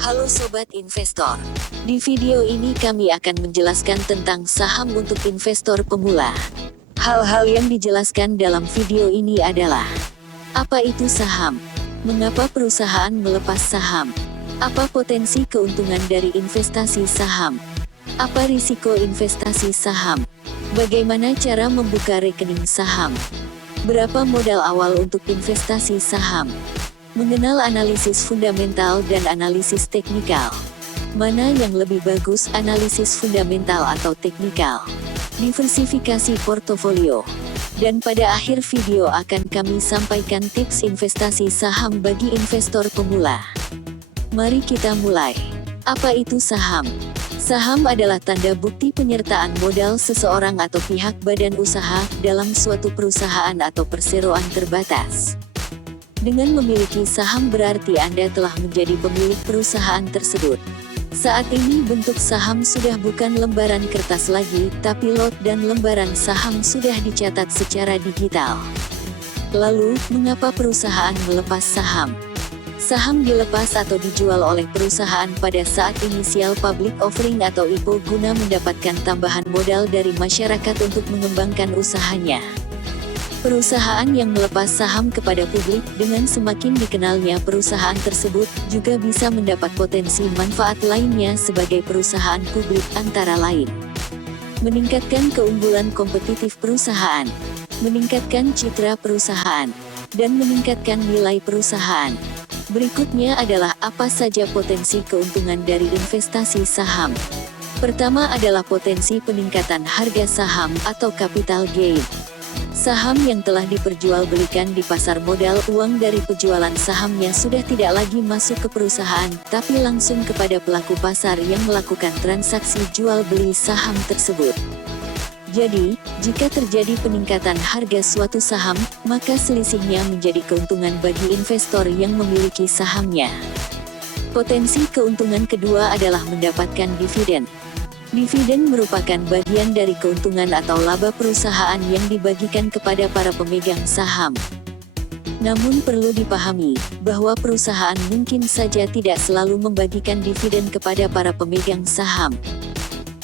Halo Sobat Investor. Di video ini kami akan menjelaskan tentang saham untuk investor pemula. Hal-hal yang dijelaskan dalam video ini adalah: apa itu saham? Mengapa perusahaan melepas saham? Apa potensi keuntungan dari investasi saham? Apa risiko investasi saham? Bagaimana cara membuka rekening saham? Berapa modal awal untuk investasi saham? Mengenal analisis fundamental dan analisis teknikal. Mana yang lebih bagus, analisis fundamental atau teknikal? Diversifikasi portofolio. Dan pada akhir video akan kami sampaikan tips investasi saham bagi investor pemula. Mari kita mulai. Apa itu saham? Saham adalah tanda bukti penyertaan modal seseorang atau pihak badan usaha dalam suatu perusahaan atau perseroan terbatas. Dengan memiliki saham berarti Anda telah menjadi pemilik perusahaan tersebut. Saat ini bentuk saham sudah bukan lembaran kertas lagi, tapi lot dan lembaran saham sudah dicatat secara digital. Lalu, mengapa perusahaan melepas saham? Saham dilepas atau dijual oleh perusahaan pada saat initial public offering atau IPO guna mendapatkan tambahan modal dari masyarakat untuk mengembangkan usahanya. Perusahaan yang melepas saham kepada publik dengan semakin dikenalnya perusahaan tersebut, juga bisa mendapat potensi manfaat lainnya sebagai perusahaan publik, antara lain: meningkatkan keunggulan kompetitif perusahaan, meningkatkan citra perusahaan, dan meningkatkan nilai perusahaan. Berikutnya adalah apa saja potensi keuntungan dari investasi saham. Pertama adalah potensi peningkatan harga saham atau capital gain. Saham yang telah diperjualbelikan di pasar modal, uang dari penjualan sahamnya sudah tidak lagi masuk ke perusahaan, tapi langsung kepada pelaku pasar yang melakukan transaksi jual beli saham tersebut. Jadi, jika terjadi peningkatan harga suatu saham, maka selisihnya menjadi keuntungan bagi investor yang memiliki sahamnya. Potensi keuntungan kedua adalah mendapatkan dividen. Dividen merupakan bagian dari keuntungan atau laba perusahaan yang dibagikan kepada para pemegang saham. Namun perlu dipahami, bahwa perusahaan mungkin saja tidak selalu membagikan dividen kepada para pemegang saham.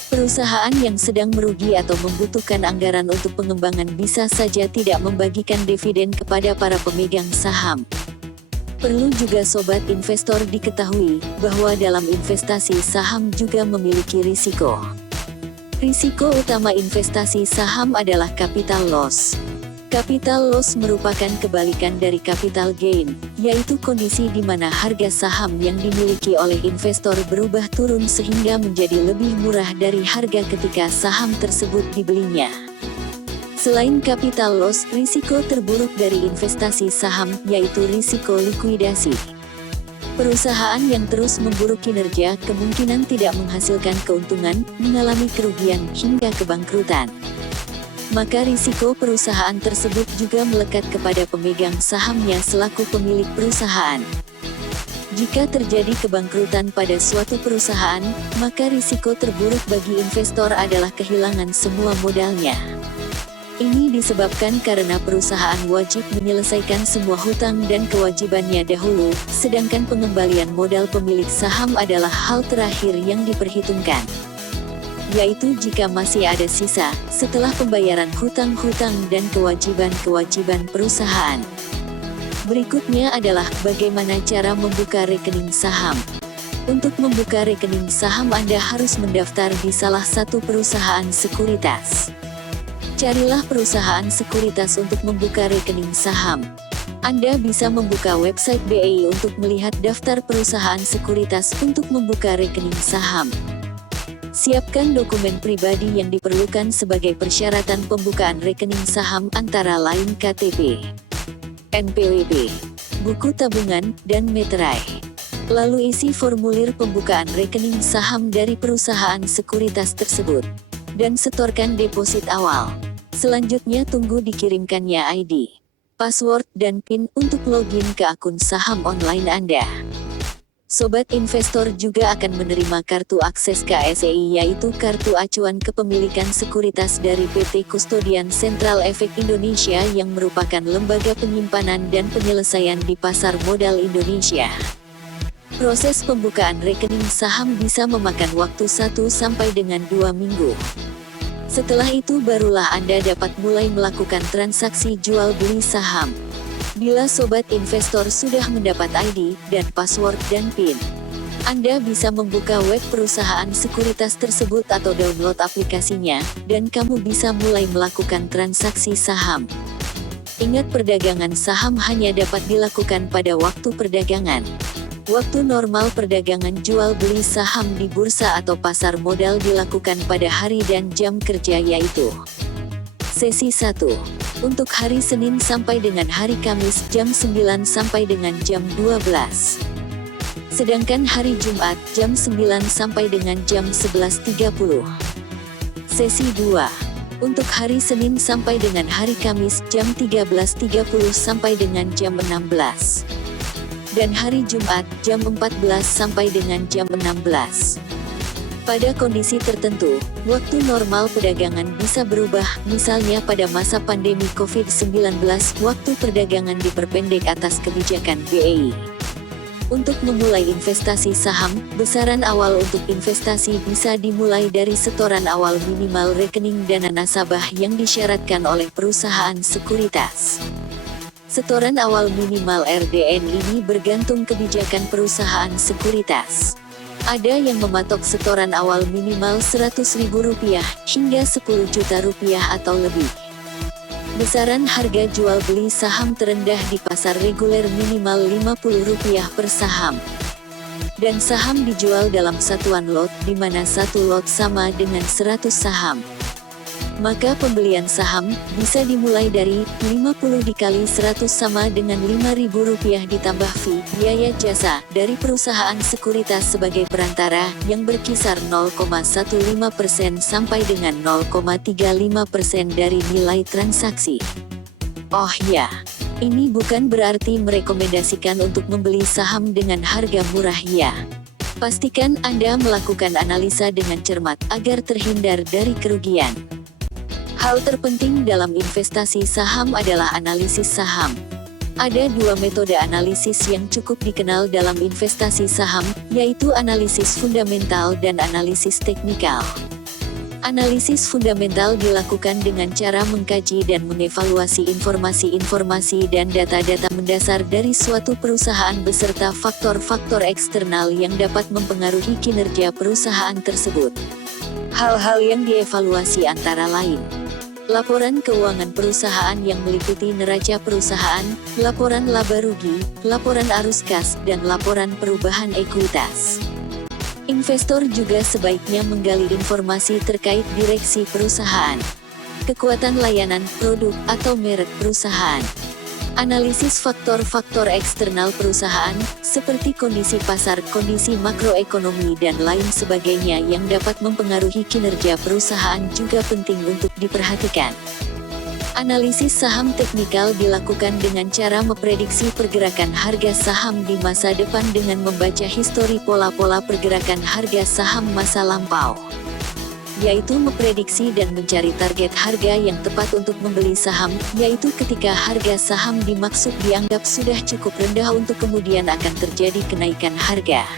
Perusahaan yang sedang merugi atau membutuhkan anggaran untuk pengembangan bisa saja tidak membagikan dividen kepada para pemegang saham. Perlu juga sobat investor diketahui, bahwa dalam investasi saham juga memiliki risiko. Risiko utama investasi saham adalah capital loss. Capital loss merupakan kebalikan dari capital gain, yaitu kondisi di mana harga saham yang dimiliki oleh investor berubah turun sehingga menjadi lebih murah dari harga ketika saham tersebut dibelinya. Selain capital loss, risiko terburuk dari investasi saham, yaitu risiko likuidasi. Perusahaan yang terus memburuk kinerja kemungkinan tidak menghasilkan keuntungan, mengalami kerugian, hingga kebangkrutan. Maka risiko perusahaan tersebut juga melekat kepada pemegang sahamnya selaku pemilik perusahaan. Jika terjadi kebangkrutan pada suatu perusahaan, maka risiko terburuk bagi investor adalah kehilangan semua modalnya. Ini disebabkan karena perusahaan wajib menyelesaikan semua hutang dan kewajibannya dahulu, sedangkan pengembalian modal pemilik saham adalah hal terakhir yang diperhitungkan. Yaitu jika masih ada sisa, setelah pembayaran hutang-hutang dan kewajiban-kewajiban perusahaan. Berikutnya adalah bagaimana cara membuka rekening saham. Untuk membuka rekening saham Anda harus mendaftar di salah satu perusahaan sekuritas. Carilah perusahaan sekuritas untuk membuka rekening saham. Anda bisa membuka website BI untuk melihat daftar perusahaan sekuritas untuk membuka rekening saham. Siapkan dokumen pribadi yang diperlukan sebagai persyaratan pembukaan rekening saham, antara lain KTP, NPWP, buku tabungan, dan meterai. Lalu isi formulir pembukaan rekening saham dari perusahaan sekuritas tersebut, dan setorkan deposit awal. Selanjutnya tunggu dikirimkannya ID, password, dan PIN untuk login ke akun saham online Anda. Sobat investor juga akan menerima kartu akses KSEI, yaitu kartu acuan kepemilikan sekuritas dari PT Kustodian Sentral Efek Indonesia yang merupakan lembaga penyimpanan dan penyelesaian di pasar modal Indonesia. Proses pembukaan rekening saham bisa memakan waktu 1 sampai dengan 2 minggu. Setelah itu barulah Anda dapat mulai melakukan transaksi jual beli saham. Bila sobat investor sudah mendapat ID dan password dan PIN, Anda bisa membuka web perusahaan sekuritas tersebut atau download aplikasinya, dan kamu bisa mulai melakukan transaksi saham. Ingat, perdagangan saham hanya dapat dilakukan pada waktu perdagangan. Waktu normal perdagangan jual beli saham di bursa atau pasar modal dilakukan pada hari dan jam kerja, yaitu sesi 1 untuk hari Senin sampai dengan hari Kamis jam 9 sampai dengan jam 12. Sedangkan hari Jumat jam 9 sampai dengan jam 11.30. Sesi 2 untuk hari Senin sampai dengan hari Kamis jam 13.30 sampai dengan jam 16. Dan hari Jumat jam 14 sampai dengan jam 16. Pada kondisi tertentu, waktu normal perdagangan bisa berubah, misalnya pada masa pandemi COVID-19, waktu perdagangan diperpendek atas kebijakan BEI. Untuk memulai investasi saham, besaran awal untuk investasi bisa dimulai dari setoran awal minimal rekening dana nasabah yang disyaratkan oleh perusahaan sekuritas. Setoran awal minimal RDN ini bergantung kebijakan perusahaan sekuritas. Ada yang mematok setoran awal minimal Rp100.000 hingga Rp10 juta atau lebih. Besaran harga jual beli saham terendah di pasar reguler minimal Rp50 per saham. Dan saham dijual dalam satuan lot, di mana satu lot sama dengan 100 saham. Maka pembelian saham bisa dimulai dari 50 dikali 100 sama dengan Rp5.000 ditambah fee biaya jasa dari perusahaan sekuritas sebagai perantara yang berkisar 0,15% sampai dengan 0,35% dari nilai transaksi. Oh ya, ini bukan berarti merekomendasikan untuk membeli saham dengan harga murah ya. Pastikan Anda melakukan analisa dengan cermat agar terhindar dari kerugian. Hal terpenting dalam investasi saham adalah analisis saham. Ada dua metode analisis yang cukup dikenal dalam investasi saham, yaitu analisis fundamental dan analisis teknikal. Analisis fundamental dilakukan dengan cara mengkaji dan mengevaluasi informasi-informasi dan data-data mendasar dari suatu perusahaan beserta faktor-faktor eksternal yang dapat mempengaruhi kinerja perusahaan tersebut. Hal-hal yang dievaluasi antara lain: laporan keuangan perusahaan yang meliputi neraca perusahaan, laporan laba rugi, laporan arus kas, dan laporan perubahan ekuitas. Investor juga sebaiknya menggali informasi terkait direksi perusahaan, kekuatan layanan, produk, atau merek perusahaan. Analisis faktor-faktor eksternal perusahaan, seperti kondisi pasar, kondisi makroekonomi, dan lain sebagainya yang dapat mempengaruhi kinerja perusahaan juga penting untuk diperhatikan. Analisis saham teknikal dilakukan dengan cara memprediksi pergerakan harga saham di masa depan dengan membaca histori pola-pola pergerakan harga saham masa lampau, yaitu memprediksi dan mencari target harga yang tepat untuk membeli saham, yaitu ketika harga saham dimaksud dianggap sudah cukup rendah untuk kemudian akan terjadi kenaikan harga.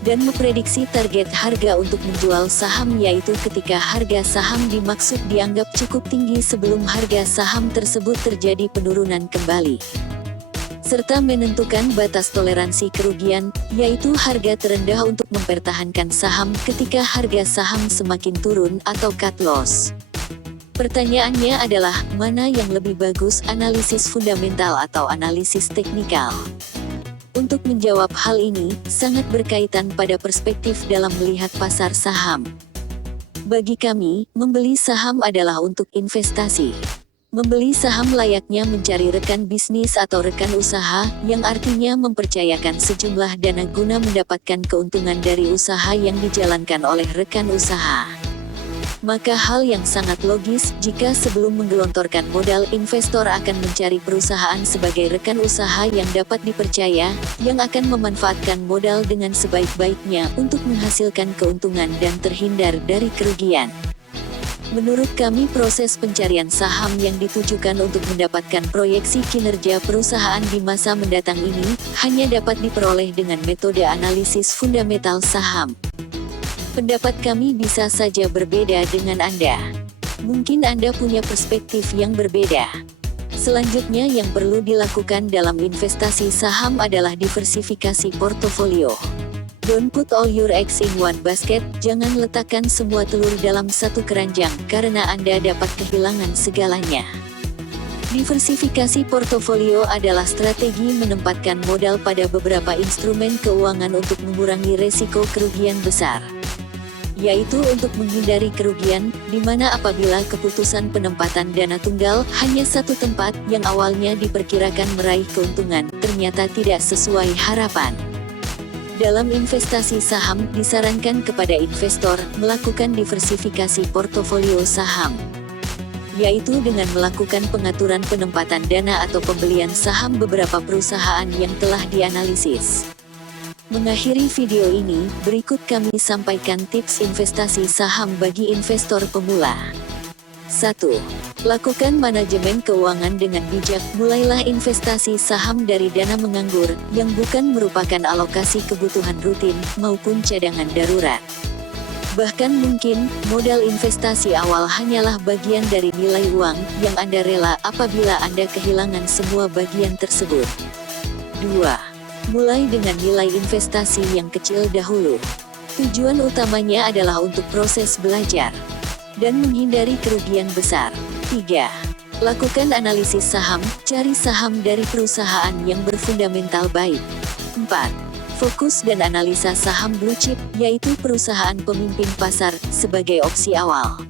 Dan memprediksi target harga untuk menjual saham, yaitu ketika harga saham dimaksud dianggap cukup tinggi sebelum harga saham tersebut terjadi penurunan kembali. Serta menentukan batas toleransi kerugian, yaitu harga terendah untuk mempertahankan saham ketika harga saham semakin turun atau cut loss. Pertanyaannya adalah, mana yang lebih bagus, analisis fundamental atau analisis teknikal? Untuk menjawab hal ini, sangat berkaitan pada perspektif dalam melihat pasar saham. Bagi kami, membeli saham adalah untuk investasi. Membeli saham layaknya mencari rekan bisnis atau rekan usaha, yang artinya mempercayakan sejumlah dana guna mendapatkan keuntungan dari usaha yang dijalankan oleh rekan usaha. Maka hal yang sangat logis, jika sebelum menggelontorkan modal, investor akan mencari perusahaan sebagai rekan usaha yang dapat dipercaya, yang akan memanfaatkan modal dengan sebaik-baiknya untuk menghasilkan keuntungan dan terhindar dari kerugian. Menurut kami, proses pencarian saham yang ditujukan untuk mendapatkan proyeksi kinerja perusahaan di masa mendatang ini hanya dapat diperoleh dengan metode analisis fundamental saham. Pendapat kami bisa saja berbeda dengan Anda. Mungkin Anda punya perspektif yang berbeda. Selanjutnya yang perlu dilakukan dalam investasi saham adalah diversifikasi portofolio. Don't put all your eggs in one basket, jangan letakkan semua telur dalam satu keranjang, karena Anda dapat kehilangan segalanya. Diversifikasi portofolio adalah strategi menempatkan modal pada beberapa instrumen keuangan untuk mengurangi resiko kerugian besar. Yaitu untuk menghindari kerugian, di mana apabila keputusan penempatan dana tunggal hanya satu tempat yang awalnya diperkirakan meraih keuntungan, ternyata tidak sesuai harapan. Dalam investasi saham, disarankan kepada investor melakukan diversifikasi portofolio saham, yaitu dengan melakukan pengaturan penempatan dana atau pembelian saham beberapa perusahaan yang telah dianalisis. Mengakhiri video ini, berikut kami sampaikan tips investasi saham bagi investor pemula. 1. Lakukan manajemen keuangan dengan bijak. Mulailah investasi saham dari dana menganggur, yang bukan merupakan alokasi kebutuhan rutin, maupun cadangan darurat. Bahkan mungkin, modal investasi awal hanyalah bagian dari nilai uang yang Anda rela apabila Anda kehilangan semua bagian tersebut. 2. Mulai dengan nilai investasi yang kecil dahulu. Tujuan utamanya adalah untuk proses belajar dan menghindari kerugian besar. 3. Lakukan analisis saham, cari saham dari perusahaan yang berfundamental baik. 4. Fokus dan analisa saham blue chip, yaitu perusahaan pemimpin pasar, sebagai opsi awal.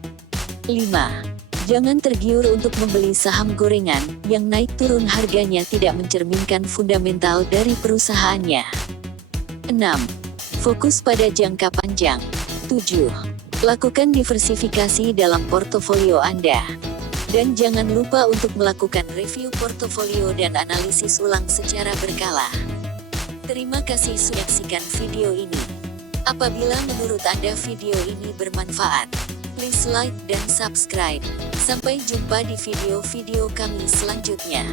5. Jangan tergiur untuk membeli saham gorengan, yang naik turun harganya tidak mencerminkan fundamental dari perusahaannya. 6. Fokus pada jangka panjang. 7. Lakukan diversifikasi dalam portofolio Anda. Dan jangan lupa untuk melakukan review portofolio dan analisis ulang secara berkala. Terima kasih sudah menyaksikan video ini. Apabila menurut Anda video ini bermanfaat, please like dan subscribe. Sampai jumpa di video-video kami selanjutnya.